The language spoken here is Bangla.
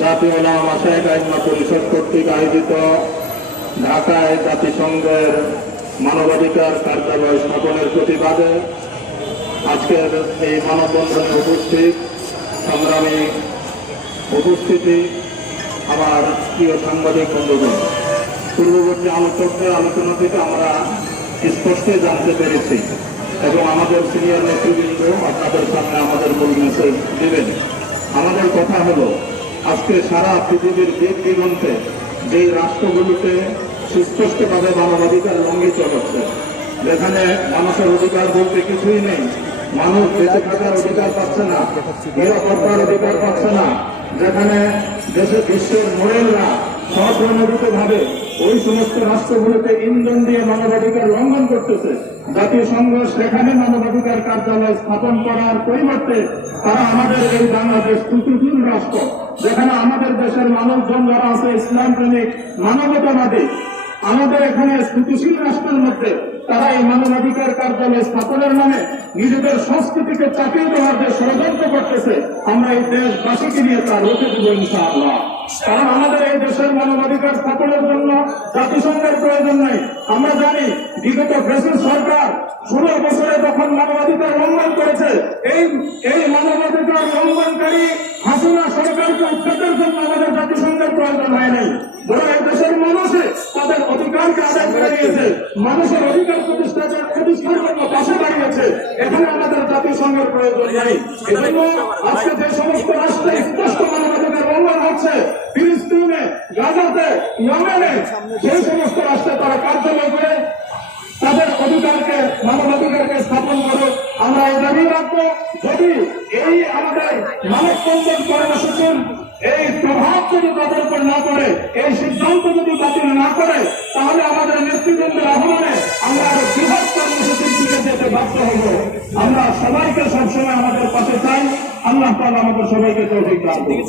জাতীয় উলামা মাশায়েখ আইম্মা পরিষদ কর্তৃক আয়োজিত ঢাকায় জাতিসংঘের মানবাধিকার কার্যালয় স্থাপনের প্রতিবাদে আজকের এই মানববন্ধনে উপস্থিত সংগ্রামী উপস্থিতি আমার প্রিয় সাংবাদিক বন্ধুগণ, পূর্ববর্তী আলোচকদের আলোচনা থেকে আমরা স্পষ্টই জানতে পেরেছি এবং আমাদের সিনিয়র নেতৃবৃন্দ আপনাদের সামনে আমাদের মূল মেসেজ দেবেন। আমাদের কথা হলো, আজকে সারা পৃথিবীর দিক দিগন্তে যেই রাষ্ট্রগুলিতে সুস্পষ্টভাবে মানবাধিকার লঙ্ঘিত হচ্ছে, যেখানে মানুষের অধিকার বলতে কিছুই নেই, মানুষ বেঁচে থাকার অধিকার পাচ্ছে না, নিরাপত্তার অধিকার পাচ্ছে না, যেখানে দেশে বিশ্বের মোড়েলরা স্বপ্রণোদিত ভাবে ওই সমস্ত রাষ্ট্রগুলোতে ইন্ধন দিয়ে মানবাধিকার লঙ্ঘন করতেছে, জাতীয় সংঘ সেখানে মানবাধিকার কার্যালয় স্থাপন করার পরিবর্তে তারা আমাদের এই বাংলাদেশ ত্রুটিহীন রাষ্ট্র, যেখানে আমাদের দেশের মানুষজন যারা আছে ইসলাম প্রেমিক মানবতাবাদী, আমাদের এখানে স্থিতিশীল রাষ্ট্রের মধ্যে তারা এই মানবাধিকার কার্যালয় স্থাপনের নামে নিজেদের সংস্কৃতিকে চাপিয়ে দেওয়ার যে ষড়যন্ত্র করতেছে, আমরা এই দেশবাসীকে নিয়ে তা রোখে দেব ইনশাআল্লাহ। কারণ আমাদের এই দেশের মানবাধিকার স্থাপনের জন্য জাতিসংঘের প্রয়োজন নেই। আমরা জানি বিগত ব্রিটিশ সরকার 16 বছরে যখন মানবাধিকার লঙ্ঘন করেছে, এই মানবাধিকার লঙ্ঘনকারী হাসিনা সরকারকে উৎখাতের জন্য আমাদের জাতিসংঘের প্রয়োজন হয় নাই, বরং এই দেশের মানুষে তাদের অধিকারকে আদায় করে নিয়েছে, মানুষের অধিকার প্রতিষ্ঠার জন্য পাশে দাঁড়িয়েছে। এখানে আমাদের জাতিসংঘের প্রয়োজন নেই। এজন্য আজকে যে সমস্ত রাষ্ট্রে স্পষ্ট মানবাধিকার লঙ্ঘন হচ্ছে, ফিলিস্তিনে, গাজাতে, ইয়েমেনে, সেই সমস্ত রাষ্ট্রে তারা কার্যালয় করে তাদের অধিকারকে মানবাধিকারকে স্থাপন করে আমরা এই দাবি রাখবো। যদি এই আমাদের মানববন্ধন কর্মসূচির এই প্রভাব যদি তাদের উপর না পড়ে, এই সিদ্ধান্ত যদি বাতিল না করে, তাহলে আমাদের নেতৃবৃন্দের আহ্বানে আমরা আরো বৃহৎ কর্মসূচির দিকে যেতে বাধ্য হব। আমরা সবাইকে সবসময় আমাদের পাশে চাই। আল্লাহ তাআলা আমাদের সবাইকে তৌফিক দান করুন।